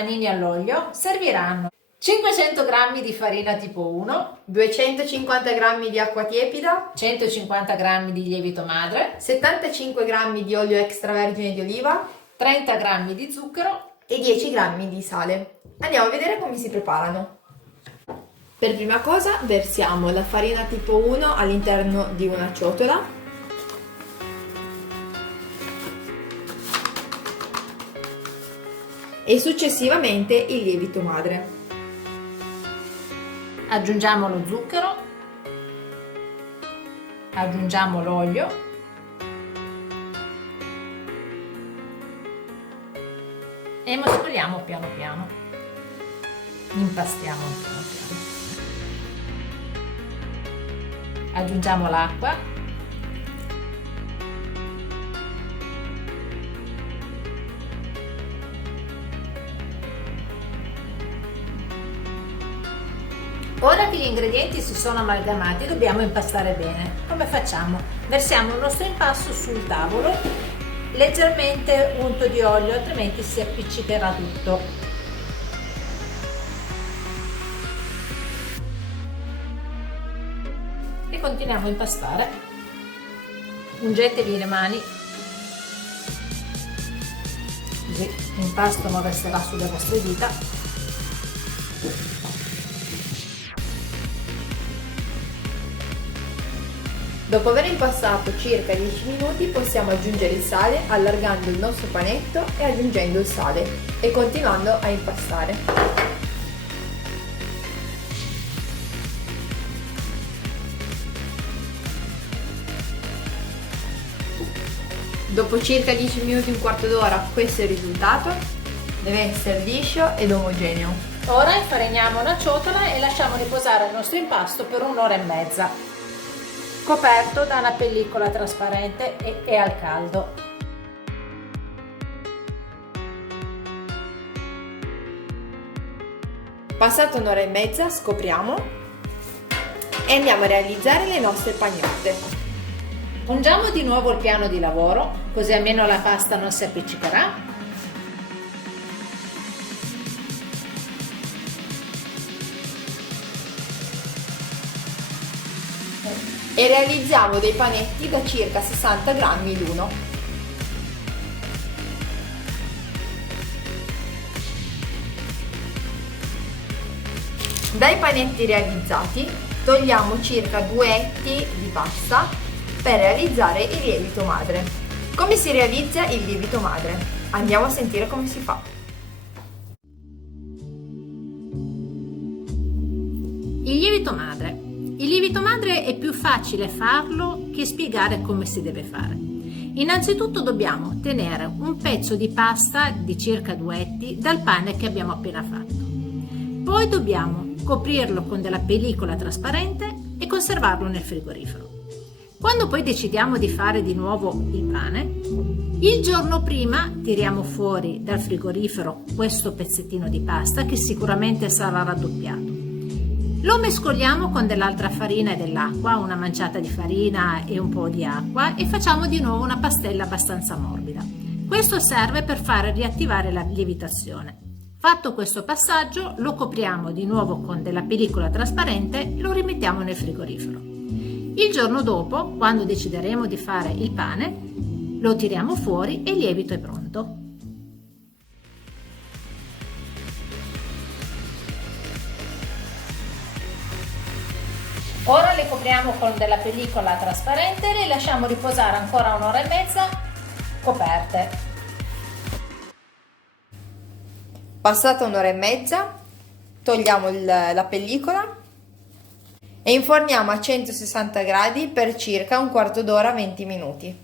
panini all'olio serviranno 500 g di farina tipo 1, 250 g di acqua tiepida, 150 g di lievito madre, 75 g di olio extravergine di oliva, 30 g di zucchero e 10 g di sale. Andiamo a vedere come si preparano. Per prima cosa versiamo la farina tipo 1 all'interno di una ciotola. E successivamente il lievito madre. Aggiungiamo lo zucchero, aggiungiamo l'olio e mescoliamo piano piano, impastiamo piano piano. Aggiungiamo l'acqua. Ora che gli ingredienti si sono amalgamati dobbiamo impastare bene. Come facciamo? Versiamo il nostro impasto sul tavolo, leggermente unto di olio, altrimenti si appiccicherà tutto. E continuiamo a impastare. Ungetevi le mani, così l'impasto non resterà sulle vostre dita. Dopo aver impastato circa 10 minuti possiamo aggiungere il sale allargando il nostro panetto e aggiungendo il sale e continuando a impastare. Dopo circa 10 minuti, un quarto d'ora, questo è il risultato. Deve essere liscio ed omogeneo. Ora infariniamo una ciotola e lasciamo riposare il nostro impasto per un'ora e mezza, coperto da una pellicola trasparente e al caldo. Passata un'ora e mezza scopriamo e andiamo a realizzare le nostre pagnotte. Pungiamo di nuovo il piano di lavoro, così almeno la pasta non si appiccicherà. E realizziamo dei panetti da circa 60 grammi l'uno. Dai panetti realizzati togliamo circa 2 etti di pasta per realizzare il lievito madre. Come si realizza il lievito madre? Andiamo a sentire come si fa. Il lievito madre. Il lievito madre è più facile farlo che spiegare come si deve fare. Innanzitutto dobbiamo tenere un pezzo di pasta di circa 2 etti dal pane che abbiamo appena fatto. Poi dobbiamo coprirlo con della pellicola trasparente e conservarlo nel frigorifero. Quando poi decidiamo di fare di nuovo il pane, il giorno prima tiriamo fuori dal frigorifero questo pezzettino di pasta che sicuramente sarà raddoppiato. Lo mescoliamo con dell'altra farina e dell'acqua, una manciata di farina e un po' di acqua, e facciamo di nuovo una pastella abbastanza morbida. Questo serve per fare riattivare la lievitazione. Fatto questo passaggio, lo copriamo di nuovo con della pellicola trasparente e lo rimettiamo nel frigorifero. Il giorno dopo, quando decideremo di fare il pane, lo tiriamo fuori e il lievito è pronto. Ora le copriamo con della pellicola trasparente e le lasciamo riposare ancora un'ora e mezza coperte. Passata un'ora e mezza togliamo la pellicola e inforniamo a 160 gradi per circa un quarto d'ora, 20 minuti.